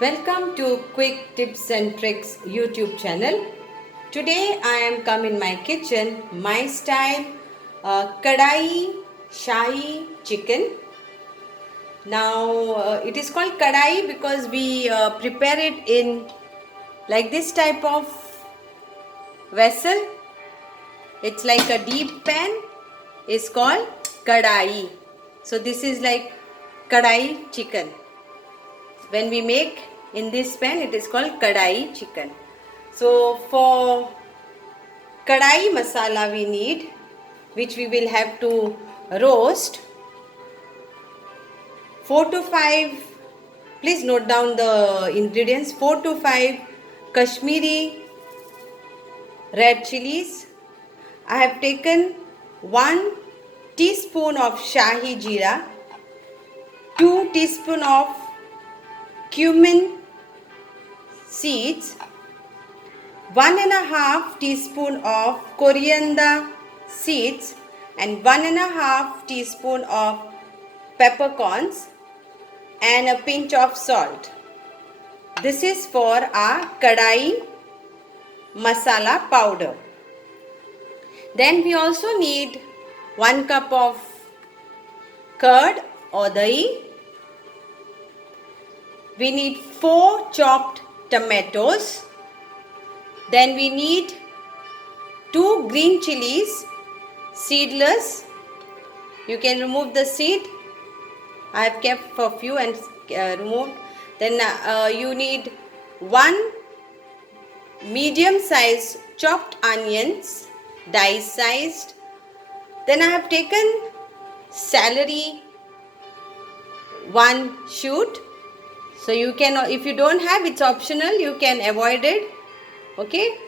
Welcome to Quick Tips and Tricks YouTube channel. Today I am come in my kitchen, my style, kadai shahi chicken. Now it is called kadai because we prepare it in like this type of vessel. It's like a deep pan. It's called kadai. So this is like kadai chicken. When we make in this pan, it is called kadai chicken. So for kadai masala we need, which we will have to roast 4 to 5, please note down the ingredients, 4 to 5 Kashmiri red chilies. I have taken 1 teaspoon of shahi jeera, 2 teaspoon of cumin seeds, 1.5 teaspoon of coriander seeds and 1.5 teaspoon of peppercorns and a pinch of salt. This is for our kadai masala powder. Then we also need 1 cup of curd or dahi. We need 4 chopped tomatoes. Then we need 2 green chilies, seedless. You can remove the seed. I have kept for few and removed. Then you need 1 medium size chopped onions, dice sized. Then I have taken celery, 1 shoot. So you can, if you don't have, it's optional, you can avoid it. Okay.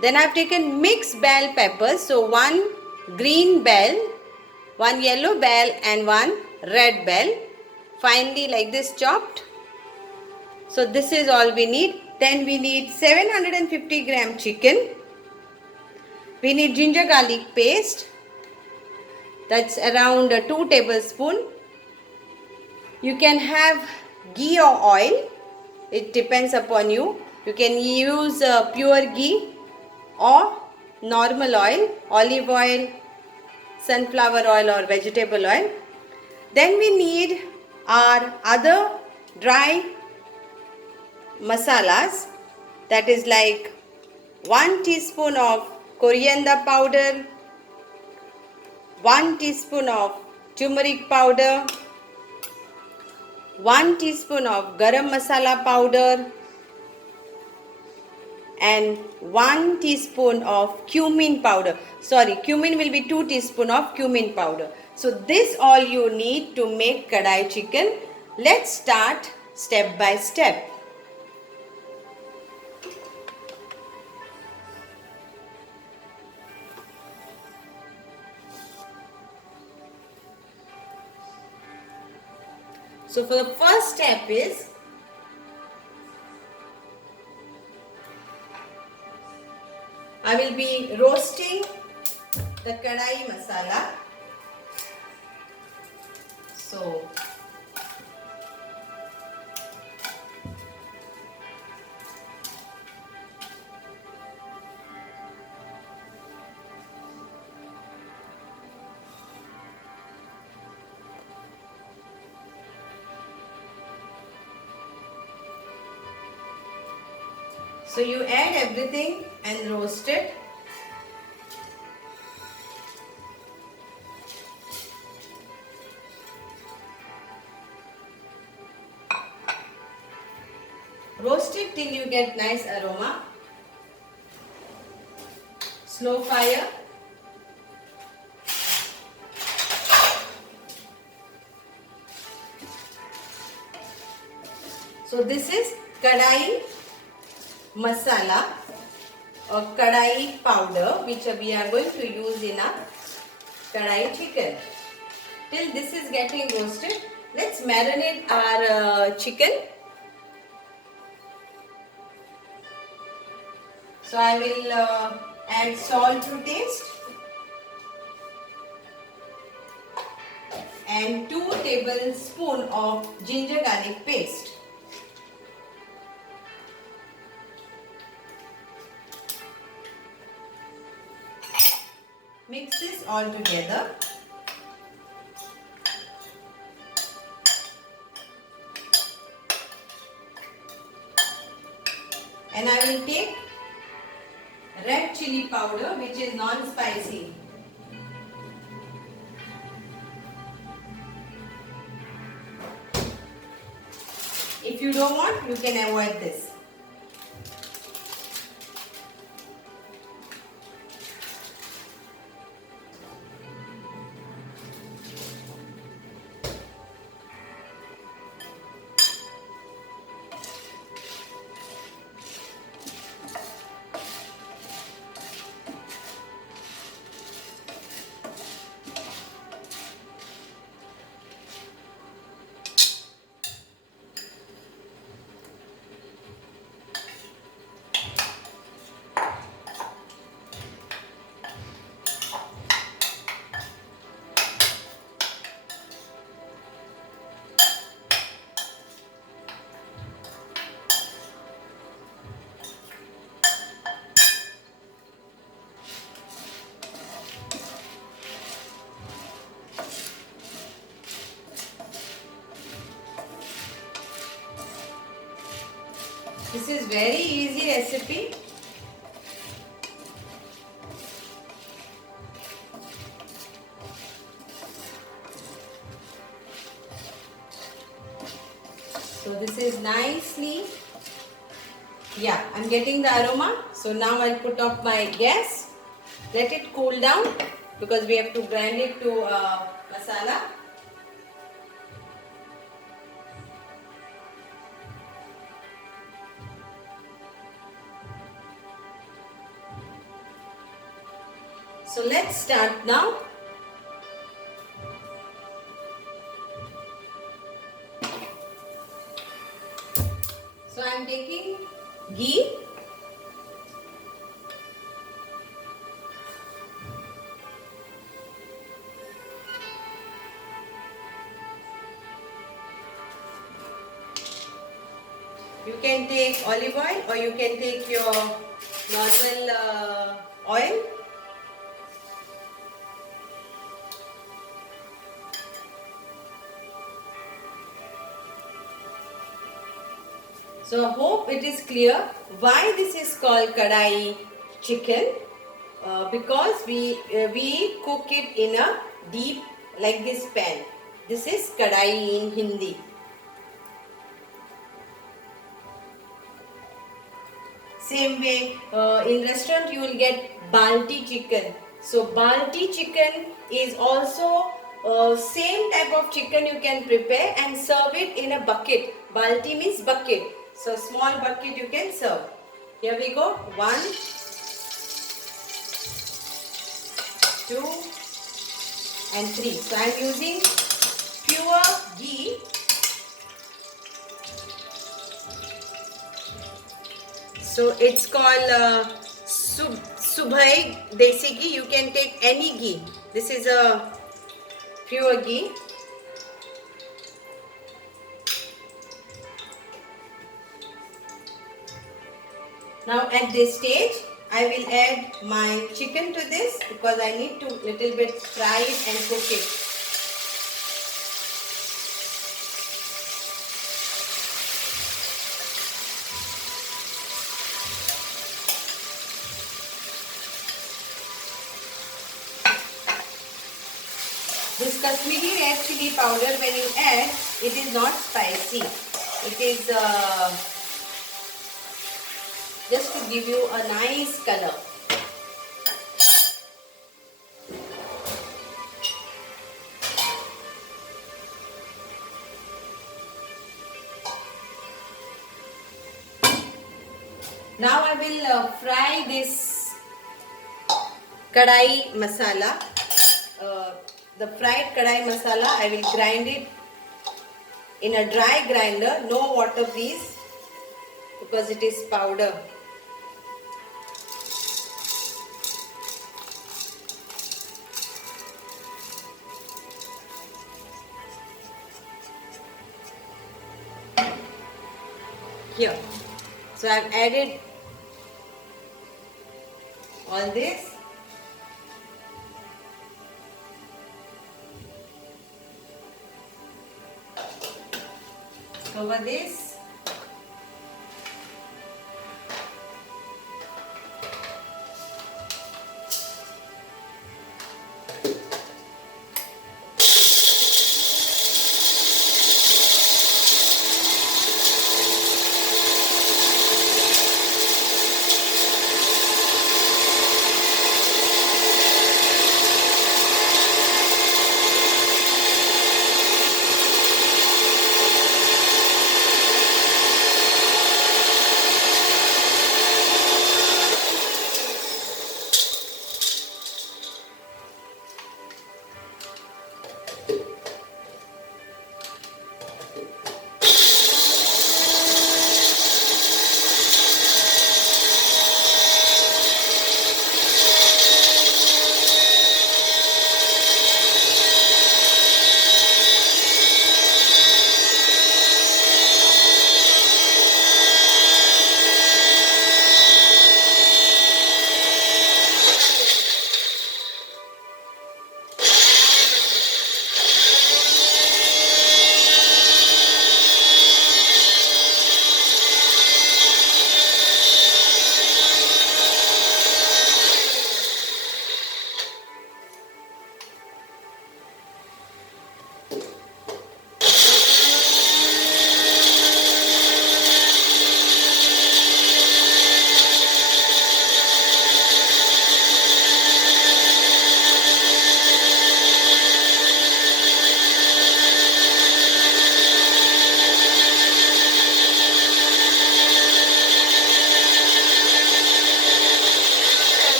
Then I have taken mixed bell peppers. So 1 green bell, 1 yellow bell and 1 red bell. Finely like this chopped. So this is all we need. Then we need 750 gram chicken. We need ginger garlic paste. That's around 2 tablespoons. You can have ghee or oil. It depends upon you. You can use pure ghee or normal oil, olive oil, sunflower oil or vegetable oil. Then we need our other dry masalas, that is like 1 teaspoon of coriander powder, 1 teaspoon of turmeric powder, 1 teaspoon of garam masala powder and 1 teaspoon of cumin powder. Sorry, cumin will be 2 teaspoon of cumin powder. So this all you need to make kadai chicken. Let's start step by step. So for the first step is I will be roasting the kadai masala. So you add everything and roast it. Roast it till you get nice aroma. Slow fire. So this is kadai masala or kadai powder, which we are going to use in a kadai chicken. Till this is getting roasted, let's marinate our chicken. So I will add salt to taste and 2 tablespoons of ginger garlic paste. mix this all together. And I will take red chili powder, which is non-spicy. If you don't want, you can avoid this. This is very easy recipe. So this is nicely, yeah, I'm getting the aroma. So now I'll put off my gas. Let it cool down because we have to grind it to masala. So let's start now. So I am taking ghee. You can take olive oil or you can take your normal oil. So I hope it is clear why this is called kadai chicken, because we cook it in a deep like this pan. This is kadai in Hindi. Same way in restaurant you will get balti chicken. So balti chicken is also same type of chicken you can prepare and serve it in a bucket. Balti means bucket. So small bucket you can serve. Here we go. 1, 2 and 3. So I am using pure ghee. So it's called Subhai Desi ghee. You can take any ghee. This is a pure ghee. Now at this stage, I will add my chicken to this because I need to little bit fry it and cook it. This Kashmiri red chili powder, when you add, it is not spicy. It is just to give you a nice color. Now I will fry this kadai masala. The fried kadai masala, I will grind it in a dry grinder. No water please, because it is powder. Here. So I have added all this. cover this.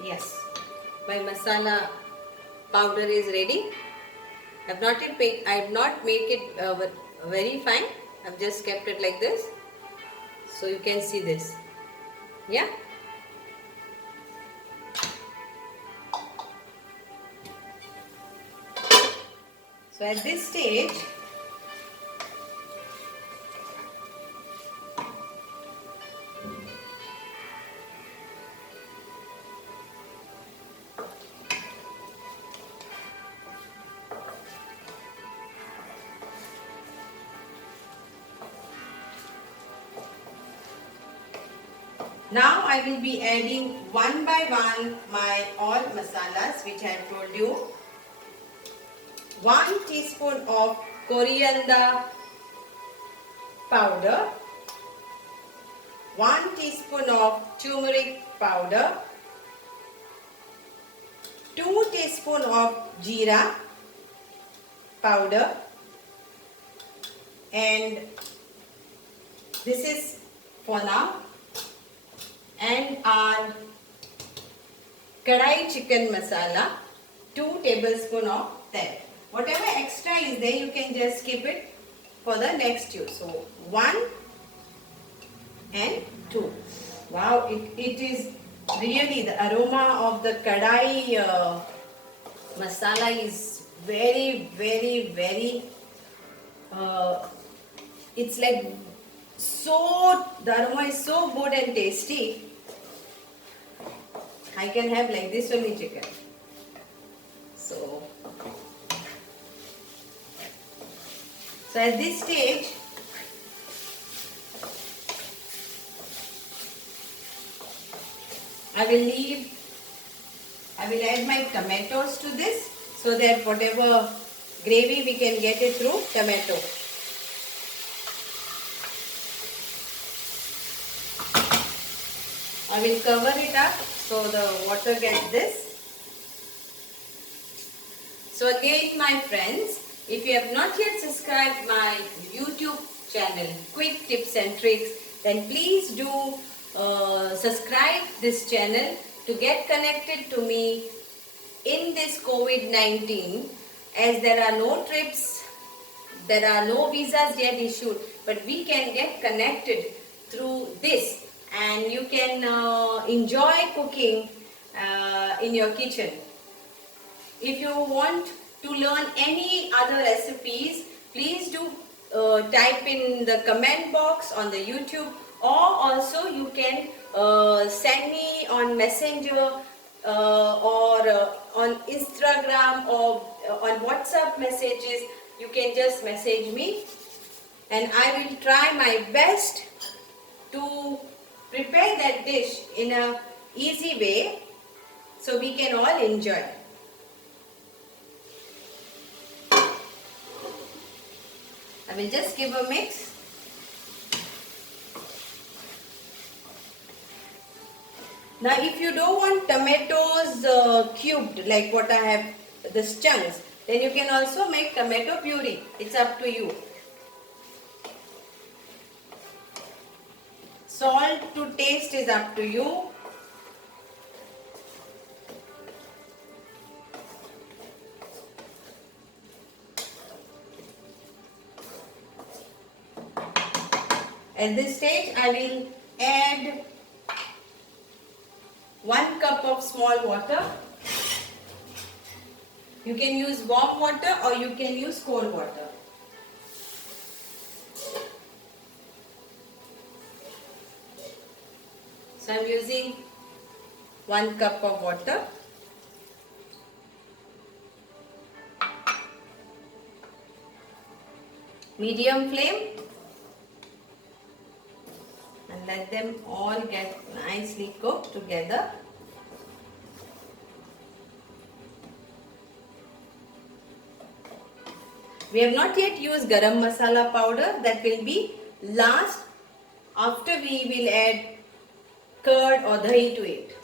Yes, my masala powder is ready. I have not make it very fine. I've just kept it like this, so you can see this. Yeah. So at this stage, now I will be adding one by one my all masalas which I have told you. 1 teaspoon of coriander powder, 1 teaspoon of turmeric powder, 2 teaspoon of jeera powder, and this is for now, and our kadai chicken masala, 2 tablespoon of that. Whatever extra is there, you can just keep it for the next use. So 1 and 2. Wow, it is really, the aroma of the kadai masala is very, very, very, it's like so, the aroma is so good and tasty. I can have like this only chicken. So at this stage, I will add my tomatoes to this, so that whatever gravy we can get it through tomato. I will cover it up so the water gets this. So again, my friends, if you have not yet subscribed my YouTube channel, Quick Tips and Tricks, then please do subscribe this channel to get connected to me in this COVID-19, as there are no trips, there are no visas yet issued, but we can get connected through this, and you can enjoy cooking in your kitchen. If you want to learn any other recipes, please do type in the comment box on the YouTube, or also you can send me on Messenger or Instagram or on WhatsApp messages, you can just message me, and I will try my best to prepare that dish in a easy way so we can all enjoy. I will just give a mix. Now if you don't want tomatoes cubed like what I have, the chunks, then you can also make tomato puree. It's up to you. Salt to taste is up to you. At this stage I will add 1 cup of small water. You can use warm water or you can use cold water. So I am using 1 cup of water. Medium flame, and let them all get nicely cooked together. We have not yet used garam masala powder. That will be last, after we will add curd or dahi to it.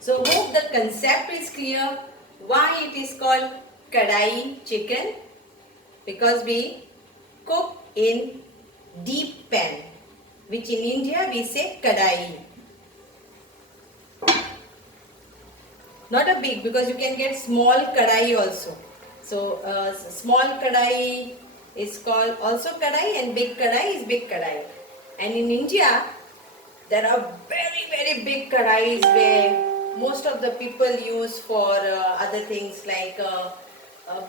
So hope the concept is clear. Why it is called kadai chicken? Because we cook in deep pan, which in India we say kadai. Not a big, because you can get small kadai also. So small kadai is called also kadai, and big kadai is big kadai. And in India there are very big kadais where most of the people use for other things like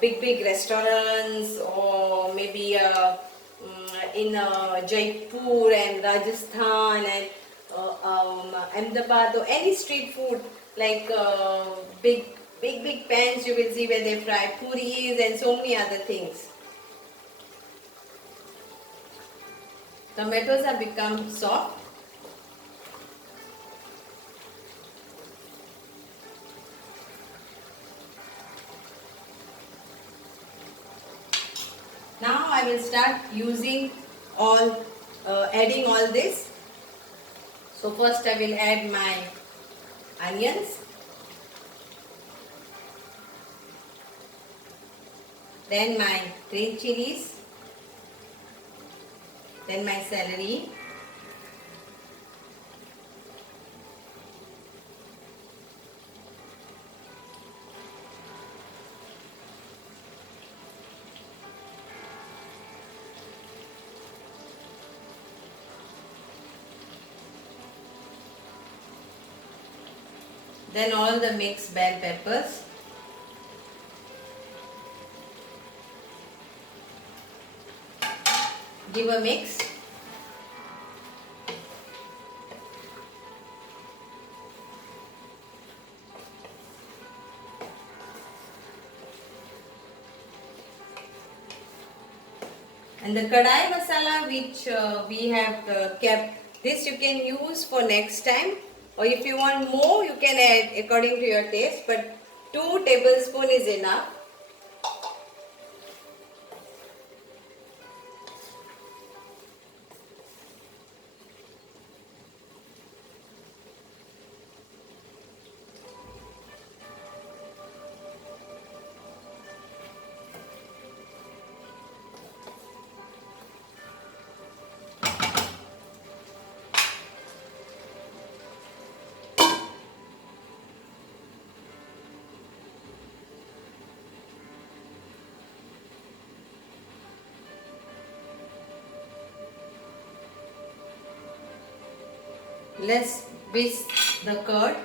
big restaurants, or maybe in Jaipur and Rajasthan and Ahmedabad, or any street food, like big pans you will see where they fry puris and so many other things. Tomatoes have become soft. Now I will start using adding all this. So first I will add my onions, then my green chilies, then my celery, then all the mixed bell peppers, give a mix. And the kadai masala which we have kept, this you can use for next time, or if you want more you can add according to your taste, but 2 tablespoons is enough. Let's whisk the curd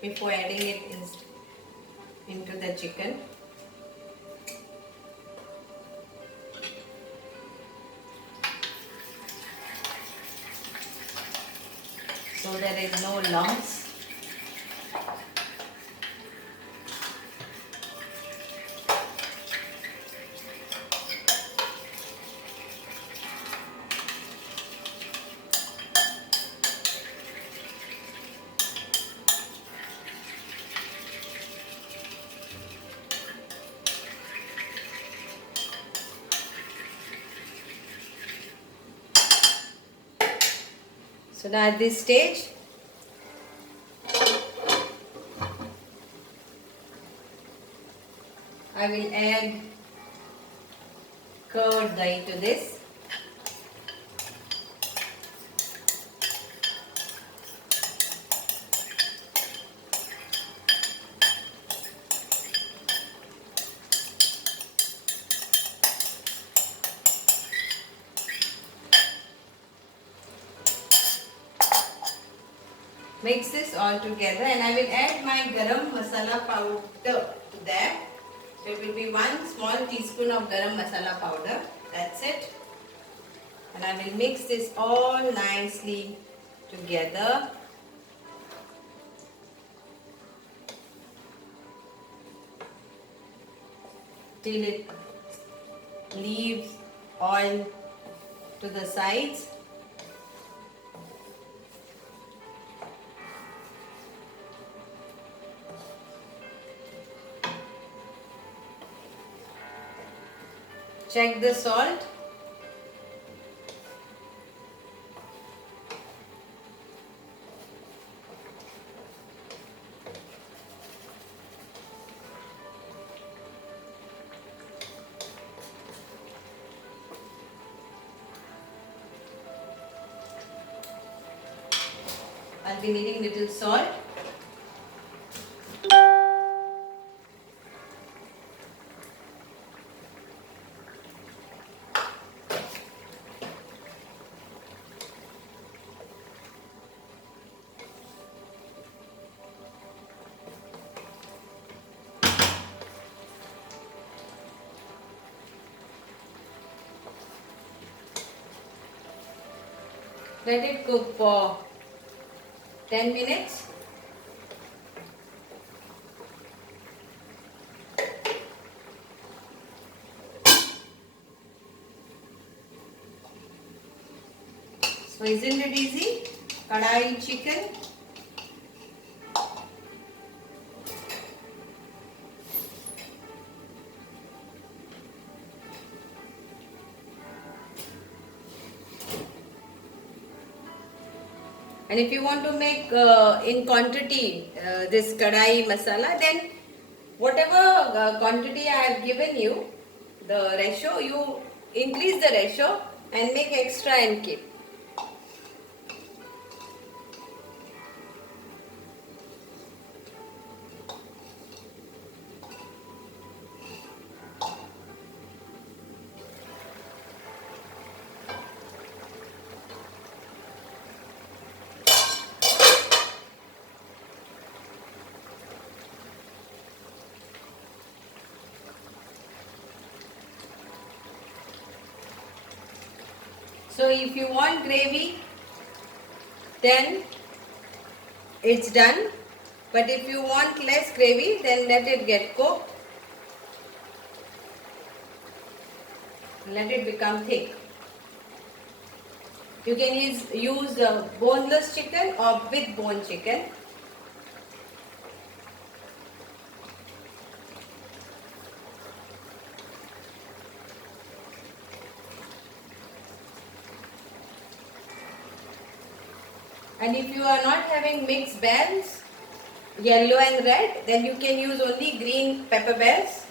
before adding it into the chicken. so there is no lumps. So now at this stage, I will add curd dahi to this. Mix this all together and I will add my garam masala powder to that. So it will be 1 small teaspoon of garam masala powder. That's it. And I will mix this all nicely together. Till it leaves oil to the sides. Check the salt. I'll be needing little salt. Let it cook for 10 minutes. So isn't it easy? Kadai chicken. And if you want to make in quantity this kadai masala, then whatever quantity I have given you, the ratio, you increase the ratio and make extra and keep. So if you want gravy, then it's done. But if you want less gravy, then let it get cooked. Let it become thick. You can use boneless chicken or with bone chicken. And if you are not having mixed bells, yellow and red, then you can use only green pepper bells.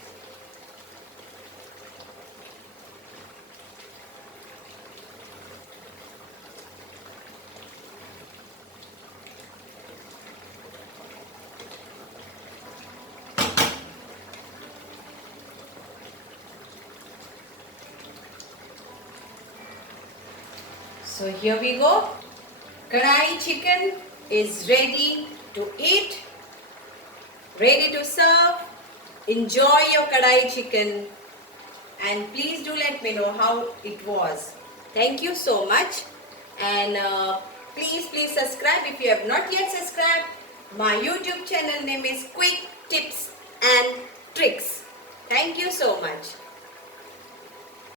So here we go. Kadai chicken is ready to eat, ready to serve. Enjoy your kadai chicken and please do let me know how it was. Thank you so much, and Please subscribe if you have not yet subscribed. My YouTube channel name is Quick Tips and Tricks. Thank you so much.